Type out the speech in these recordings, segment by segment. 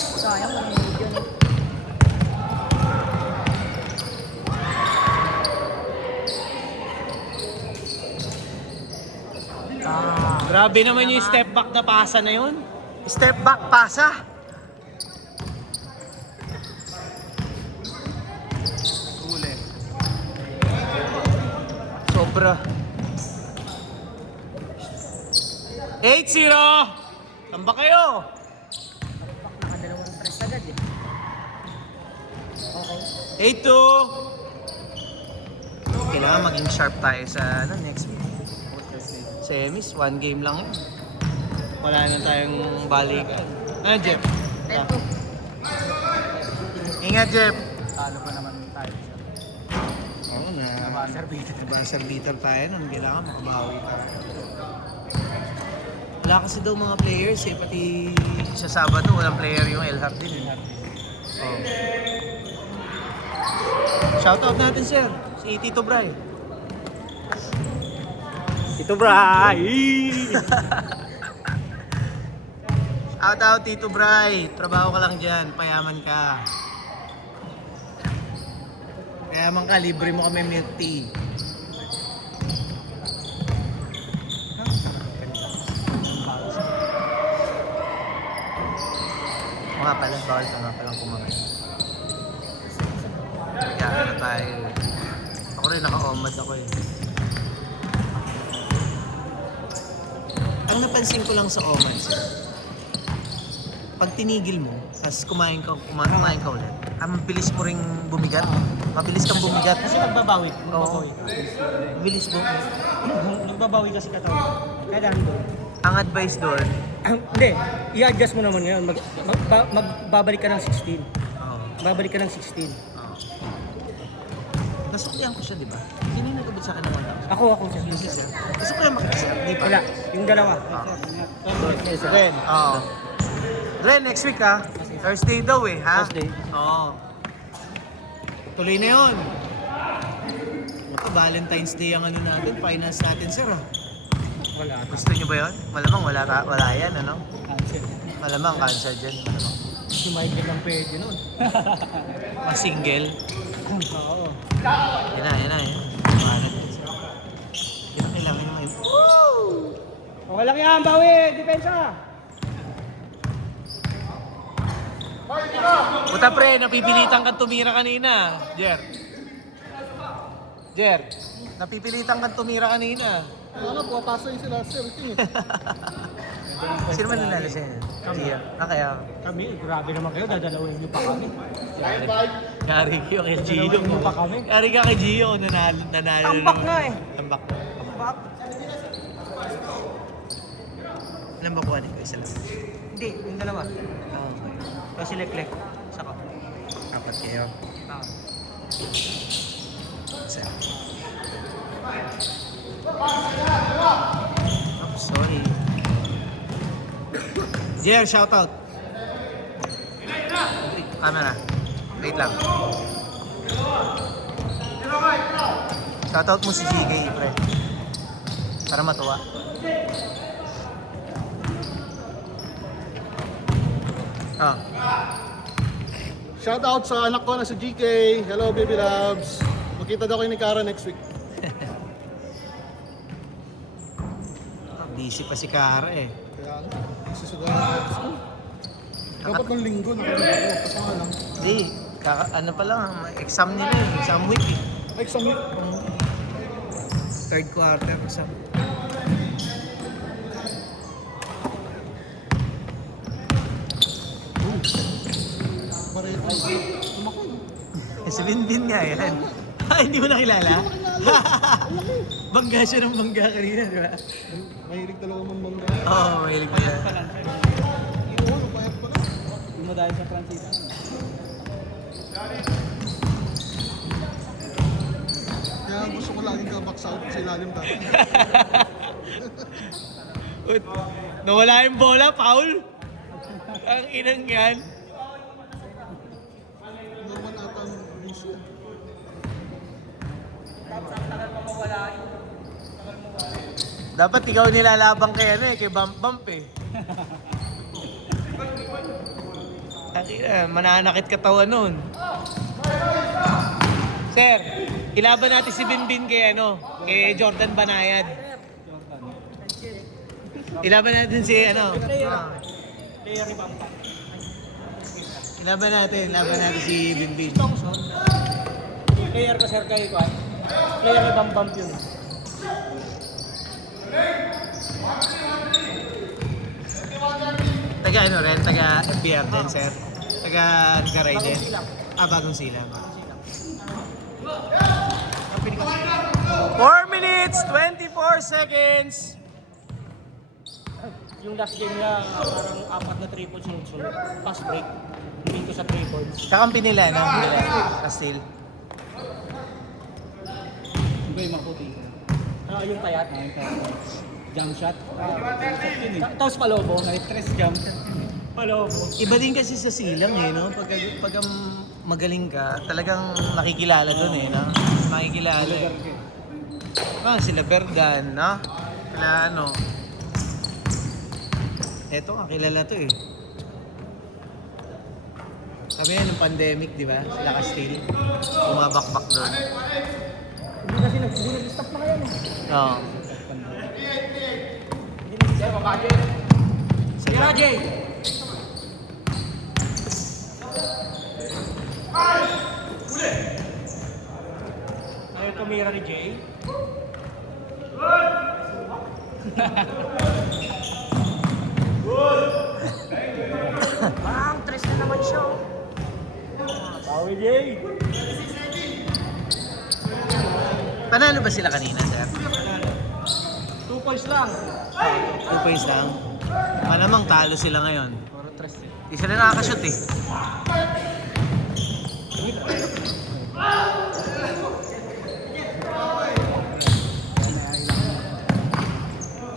Sayang, walang medyo. Grabe naman yung step back na pasa na yun. Step back pasa. Huli. Sobra. 8-0! Tamba kayo! Nakadalawang press agad eh. Okay. 8-2! Kailangan maging sharp tayo sa next week. Semis, 1 game lang yun. Wala na tayong balikan. Ano, Jeff? 10-2. Ingat, Jeff. Talo pa naman tayo. Oo na. Nabasar beater. Nabasar beater tayo nun. Kailangan makabawi tayo. Wala kasi daw mga players eh. Pati sa Sabado, walang player yung LHAP din eh. Oh. Shoutout natin, sir. Si Tito Bray. Ito, Bray! Shoutout, Tito Bray. Trabaho ka lang dyan. Payaman ka. Payaman ka. Libre mo kami milk tea. Mga pala, bawal ka nga palang kumain. Kaya na tayo. Ako rin naka-omad ako eh. Ang napansin ko lang sa omad, sir, pag tinigil mo, tapos kumain ka ulit, ang bilis mo ring bumigat. Mabilis kang bumigat. Kasi nagbabawi. Oo. Mabilis mo. Nagbabawi kasi katawan. Kaya dami doon. Ang advice doon, Hindi, i-adjust mo naman ngayon. Magbabalik ka ng 16. oh, Babalik ka ng 16. oh. Nasuklihan ko siya, di ba? Sino yung nagabot sa akin ng 1,000? Ako siya. Yung sir. Nasuklihan mo kasi, di ba? Wala, yung dalawa. Ren, oo. Ren, next week ha? Thursday daw eh, ha? Thursday. Oo. Tuloy na yun. Ito, Valentine's Day ang ano natin, finance natin, sir. Ah. Wala. Gusto nyo ba yun? Malamang wala yan, ano? Malamang cancel dyan. Malamang. Si Michael lang pwede nun. Single. Oo. Yan na, yan na. Mahanap yun, sir. Yan ang kailangan nyo ngayon. Okay lang yan, bawi! Depensa! Puta pre, napipilitan kang tumira kanina. Jer, Napipilitan kang tumira kanina. Ano, pumapasa yung sila, sir. Sino man nalalasing? Gia. Kaya. Kami, grabe naman kayo, dadalawin niyo pa kami. yari kayo kay Gio. Dadalawin niyo pa kami. Yari ka kay Gio, nanalo. Tambak nga eh. Tambak. Tambak. Ilan ba kuha ko? Isa lang. Hindi, yung dalawa. Oh, okay. Kasi lek-lek. Saka. Apat kayo. Ah. Isa. Oops, sorry. Jer, shoutout. Camera. Wait lang. Shoutout mo si CK, pre. Para matuwa. Ah. Shout out sa anak ko na si GK. Hello, baby loves. Magkita daw kayo ni Kara next week. Busy pa si Kara eh. Kaya ano, isusugahan sa school. Dapat ng linggo na kami ako. Kasi nga lang. Hindi, ano pa lang, exam nila eh. Exam week eh. Ay, isang week. Third quarter, exam. Bareta. Tumakon. Si Binbin nga yan. Hindi mo nakilala? Bangga siya ng bangga kanina, di ba? Mahilig talaga mambangga. Oo, mahilig na yan. Oo, payat pala. Hindi mo dahil sa Francis. Kaya gusto ko laging ka-box out sa ilalim dati. Nawala yung bola, Paul. Ang inang yan. Normal ata ang rules yan. Dapat ikaw nilalabang kay ano eh, kay Bump Bump eh. Takina, mananakit katawan nun. Sir, ilaban natin si Binbin kay kay Jordan Banayad. Ilaban natin si Player ni Bamba. Ilaban natin si Binbin. Player ka sir kayo ko. Player ni Bambam yun. Taga FBR din, sir. Taga Garay din. Bagong silang. 4 minutes, 24 seconds. Yung last game niya, parang 4 na 3 points sunod-sunod. Fast break. Huminto sa 3 points. Kakampi nila, no? Kastil. Iba yung maputi. Yung tayat. Jump shot. Tapos palobo. Tres jump shot. Palobo. Iba din kasi sa silang no? Pag magaling ka, talagang nakikilala doon no? Makikilala sila Bergan, no? Sila Eto nga, kilala to Kami nung pandemic, di ba? Sila Castil. Bumabakbak doon. Hindi kasi nag-stop na kayo. Oo. Sige na, Jay! Ayaw tumira ni Jay. Bang, tres na naman siya. Bawi, Jay! Panalo ba sila kanina, sir? 2 points lang. 2 points lang. Malamang talo sila ngayon. Puro tres Di sila nakakashoot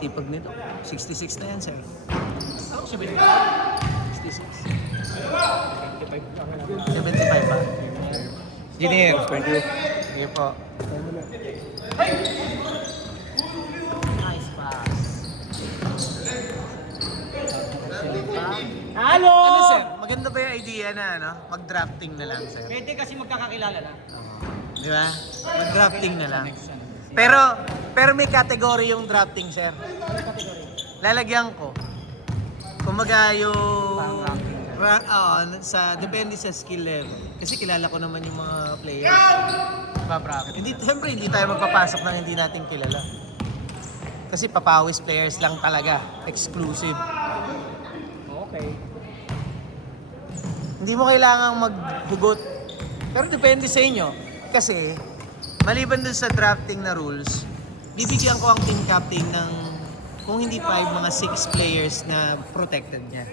Sipag nito. 66 na yan, sir. 66. 75 ba? Engineer. Thank you. Sige po. Nice pass. Halo! Sir? Maganda ba yung idea na mag-drafting na lang, sir? Pwede kasi magkakakilala na. Di ba? Mag-drafting na lang. Pero may category yung drafting, sir. Ano kategory? Lalagyan ko. Kumbaga yung depende sa skill level. Kasi kilala ko naman yung mga players. Siyempre hindi tayo magpapasok ng hindi natin kilala. Kasi papawis players lang talaga, exclusive. Okay. Hindi mo kailangang maghugot. Pero depende sa inyo. Kasi maliban dun sa drafting na rules, bibigyan ko ang team captain ng kung hindi 5, mga 6 players na protected niya.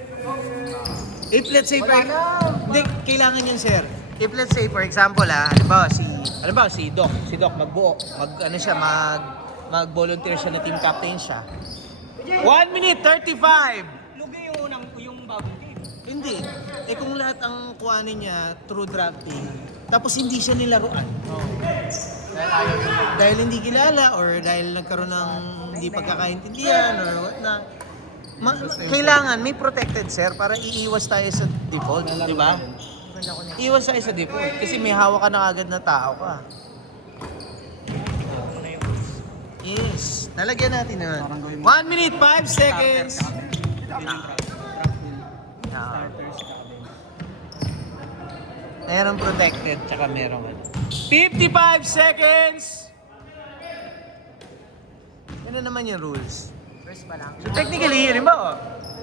If let's say, hindi, kailangan yun, sir. If let's say, for example, halimbawa si Doc, magbuo, mag-volunteer siya na team captain siya. 1 minute, 35! Lugi yung bagong team. Hindi. Kung lahat ang kuhanin niya through drafting, tapos hindi siya nilaruan. Dahil hindi kilala or dahil nagkaroon ng hindi pagkakaintindihan or whatnot. Kailangan may protected, sir, para iiwas tayo sa default, di ba? Iwas tayo sa default kasi may hawak ka na agad na tao ka. Yes. Nalagyan natin nun. 1 minute, 5 seconds. Merong protected, tsaka merong 55 seconds! Yan na naman yung rules. First pa lang. So technically,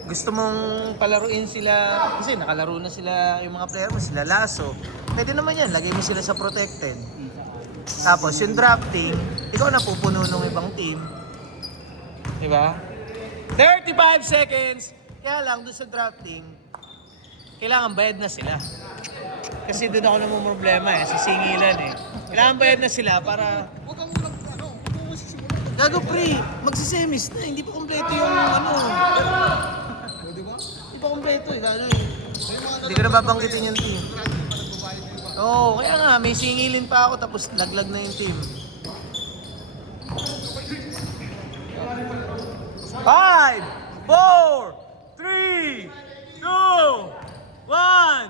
gusto mong palaruin sila, kasi nakalaro na sila, yung mga player mo, sila Lasso. Pwede naman yan, lagay mo sila sa protected. Tapos yung drafting, ikaw na pupuno ng ibang team. Diba? 35 seconds! Kaya lang, doon sa drafting, kailangan bayad na sila. Kasi doon ako namang problema sa singilan Kailangan bayad na sila para... Gago pre, magsisemis na, hindi pa kompleto yung Pwede ba? Hindi pa kompleto Hindi ko na babanggitin yung team. Oo, kaya nga, may singilin pa ako tapos laglag na yung team. 5, 4, 3, 2, 1,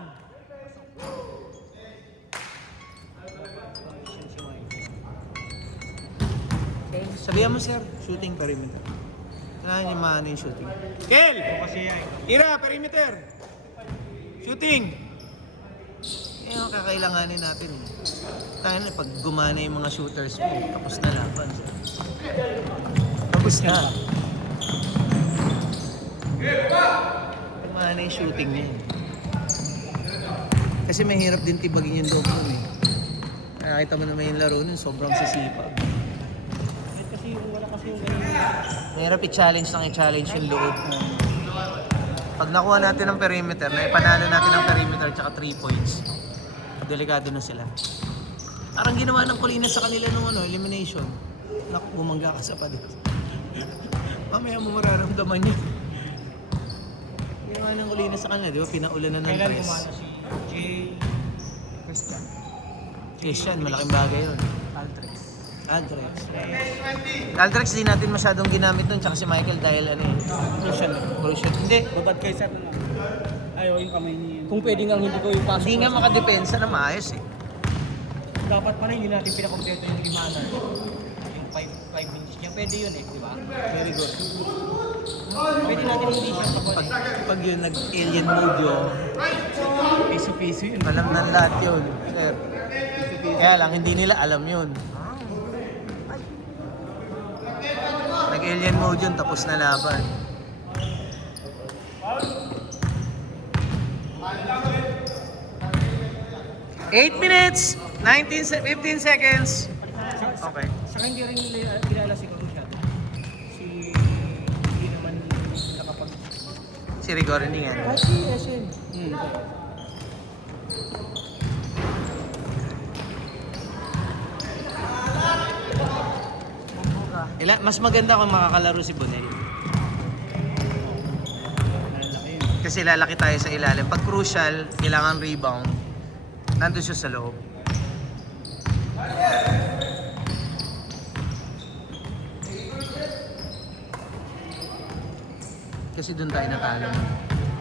Sabihan mo, sir, shooting perimeter. Kailangan niya maano yung shooting. Kel! Ira, perimeter! Shooting! Yan ang kakailanganin natin. Tayo na, pag gumana yung mga shooters mo, tapos na laban. Tapos na. Gumana yung shooting niya. Kasi mahirap din tibagin yung loob nun eh. Nakakita mo naman yung laro nun, sobrang sisipag. Kasi wala kasi yung ganyan. Mahirap i-challenge lang i-challenge yung loob. Pag nakuha natin ng perimeter, na ipanalo natin ng perimeter tsaka 3 points, delikado na sila. Parang ginawa ng Colinas sa kanila nung elimination. Naku, bumangga ka sa pader. Mamaya mo mararamdaman yun. Ginawa ng Colinas sa kanila, di ba? Pinaulan na ng Kailan press. kumana si Jay Christian? Christian, malaking bagay yun. Aldrex. Aldrex, di natin masyadong ginamit nun, tsaka si Michael dahil ano yun. Crucial. Hindi. Babad kay Sir na. Ayaw yung kamay niya. Kung pwede nga hindi ko yung pasok. Hindi nga makadepensa na maayos eh. Dapat pa rin hindi natin pinakompleto yung limana. Yung 5 minutes niya. Pwede yun eh, di ba? Very good. Pwede natin hindi siya Pag, pag yun nag-alien mode yun, piso-piso yun. alam ng lahat yun. Sir. Kaya lang, hindi nila alam yun. Nag-alien mode yun, tapos na laban. Eight minutes, 15 seconds. Okay. Saka hindi rin nila kilala si Crucial. Hindi naman nakapag... Si Rigor, hindi nga. Ah, si SN. Mas maganda kung makakalaro si Bonel. Kasi lalaki tayo sa ilalim. Pag crucial, kailangan rebound. Nandun siya sa loob. Kasi doon tayo natalo.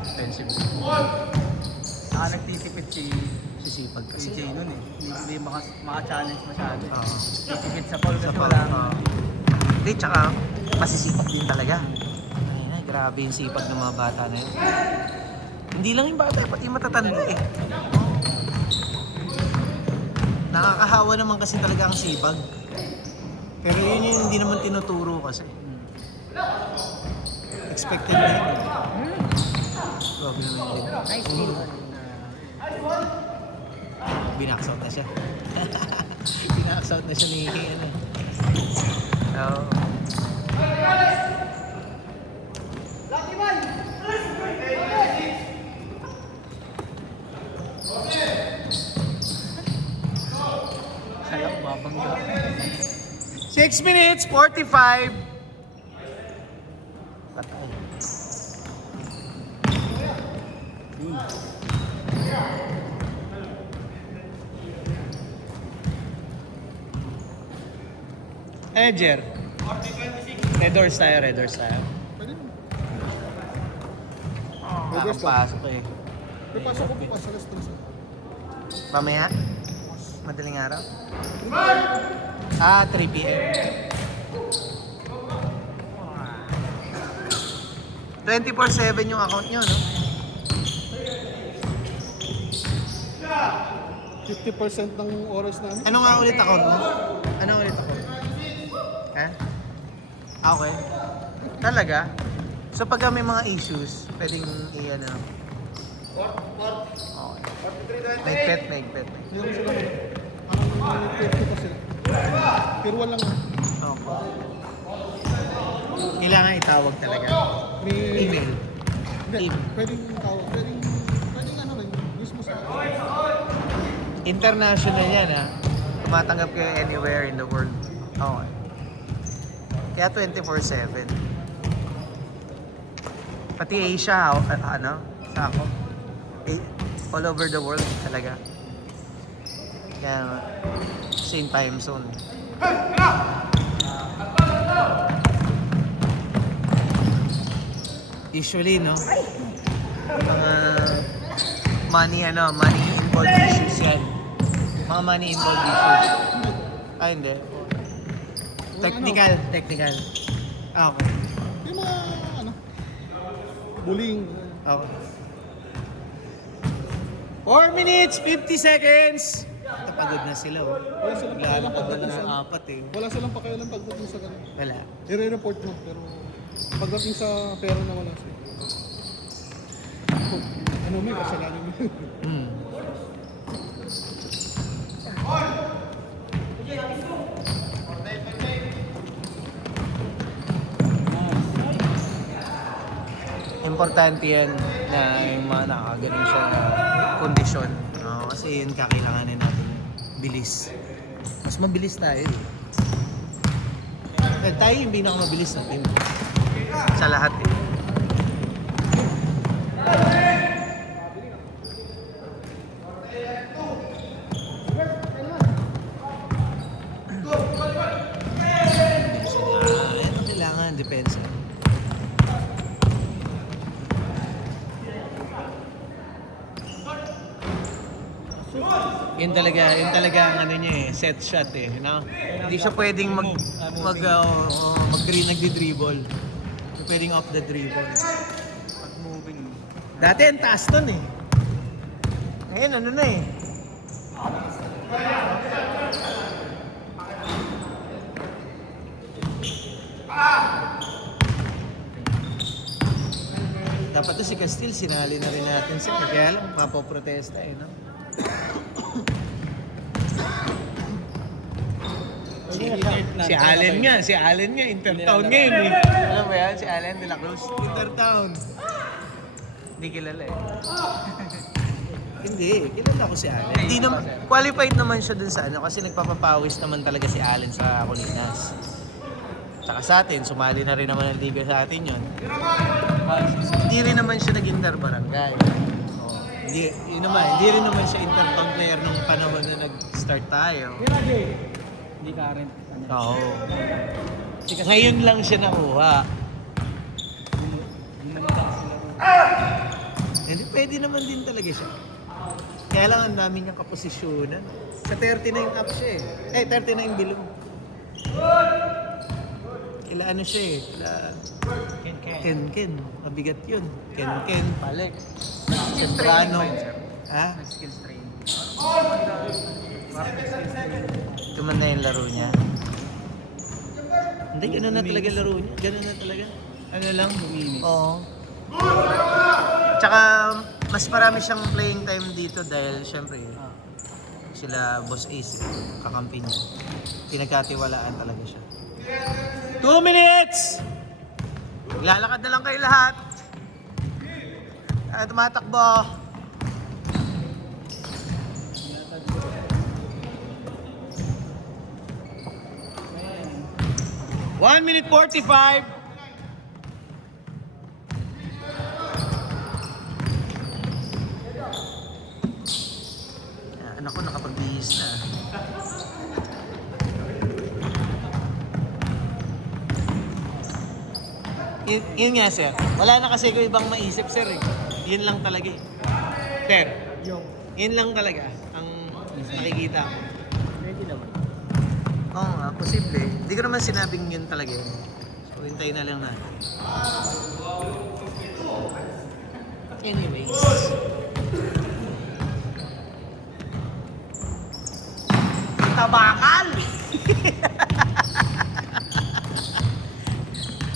Offensive. Saka nagtitipid si Sisipag kasi. Jay nun eh. Hindi maka-challenge masyado. Oo. Titipid sa ball Sa kasi pag, wala. Hindi, tsaka masisipag din talaga. Ay, grabe yung sipag ng mga bata na yun. Hindi lang yung bata, pati yung matatanda eh. Nakakahawa naman kasi talaga ang sipag. Pero yun yung hindi naman tinuturo kasi. Expected na yun. Grabe naman yun. Nice steal. Binax out na siya. Binax out na siya ni ano. So, Sayaw, babangga. 6 minutes, 45. Patay. Edger. Red doors tayo, red doors tayo. Pwede mo. Nakakapasok eh. May pasok ko pa sa alas 3. Mamaya? Madaling araw? 3 p.m. 24/7 yung account nyo, no? 50% ng oras namin. Ano nga ulit account mo? Ano ulit account? Ha? Okay. Talaga? So pag may mga issues, pwedeng i-ano? Okay. May pet. Meron sila parang 50 pa sila. Pero walang Okay. Kailangan itawag talaga. may... Email. Hindi, Email. pwedeng tawag. Pwedeng ano rin, mismo sa... International yan ha. Tumatanggap kayo anywhere in the world. Okay. Kaya 24/7. Pati Asia, ano? Sa ako. All over the world talaga. Kaya same time zone. Usually, no? Mga money involved issues yan. Mga money involved issues. Ay, hindi. Technical. Ah, okay. Yung mga, bullying. Okay. 4 minutes, 50 seconds! Ito, pagod na sila, oh. Wala silang pakialam Pagod pagdating na sa... ng 4, eh. Wala silang pakialam pagdating sa ganun. Wala. I-report mo, pero pagdating sa pera na wala siya. Ano may kasalanan mo? Hmm. Importante yan na yung mga nakakagaling siya kondisyon. Kasi yun kakailanganin natin bilis. Mas mabilis tayo eh. Tayo yung pinakamabilis na team. Sa lahat eh. Ito kailangan, depensa. Yun talaga ang ano niya eh, set shot eh, you know? Hindi siya pwedeng nagdi-dribble. Hindi pwedeng off the dribble. Pag moving. Dati ang taas nun eh. Ngayon ano na eh. Dapat to si Castil, sinali na rin natin siya. Kaya lang, mapoprotesta eh, no? Si Allen nga, Intertown ngayon eh. Alam mo yan, si Allen de la Cruz, Intertown. Hindi kilala eh. Hindi, kilala ko si Allen. Hindi naman, qualified naman siya dun sa ano, kasi nagpapapawis naman talaga si Allen sa Colinas. Tsaka sa atin, sumali na rin naman ang liga sa atin yun. Hindi rin naman siya nag-inter-barangay. Hindi rin naman siya Intertown player nung panahon na nag-start tayo. Hindi current. Oo. Ngayon lang siya nakuha. Hindi, pwede naman din talaga siya. Kaya lang ang dami niyang kaposisyonan. Sa 39 up siya eh. 39 below. Kila ano siya eh. Kila Ken. Mabigat yun. Ken. Balik. Soprano. Ha? Skills training. Tuman na yung laro niya. Hindi, gano'n na talaga laro niya. Gano'n na talaga. Ano lang? Oo. Tsaka, mas marami siyang playing time dito dahil syempre, sila Boss Ace, kakampi niya. Pinagkatiwalaan talaga siya. 2 minutes! Lalakad na lang kayo lahat. Tumatakbo. One minute 45. Anak ko nakapagbihis na. Yun nga sir. Wala na kasi ko ibang maisip sir eh. Yun lang talaga eh. Sir, yun lang talaga ang nakikita ko. Ready naman. Oo nga, posible. Hindi ko naman sinabing yun talaga yun. So, hintayin na lang natin. Anyways. Tabakal!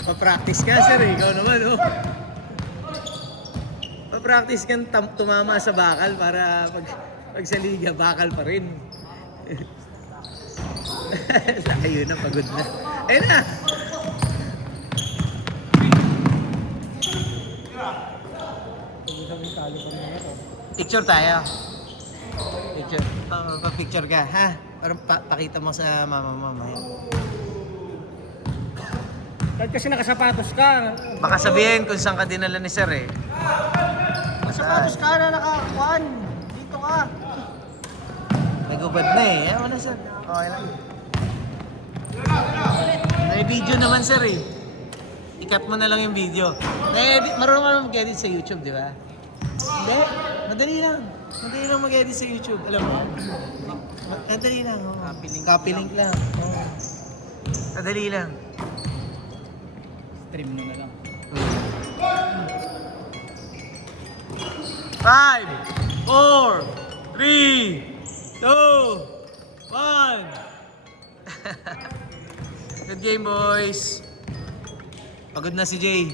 Pa-practice ka, sir. Ikaw naman, oh. Pa-practice kang tumama sa bakal para pag sa liga, bakal pa rin. Ayun na, pagod na. Ayun na! Picture tayo. Picture. Pa-picture ka, ha? Para pakita mo sa mama. Kahit kasi nakasapatos ka. Baka sabihin kung saan ka dinala ni sir eh. Nakasapatos ka na nakakuan. Dito ka. Nagubad na eh. Ewan na sir. Okay lang. May video naman sir eh. I-cut mo na lang yung video. Marunong ka mag-edit sa YouTube, di ba? Hindi. Madali lang. Madali lang mag-edit sa YouTube. Alam mo? Madali lang. Oh. Copy link lang. Oh. Kadali lang. Stream nyo na lang. 5, 4, 3, 2, 1. Good game, boys. Pagod na si Jay.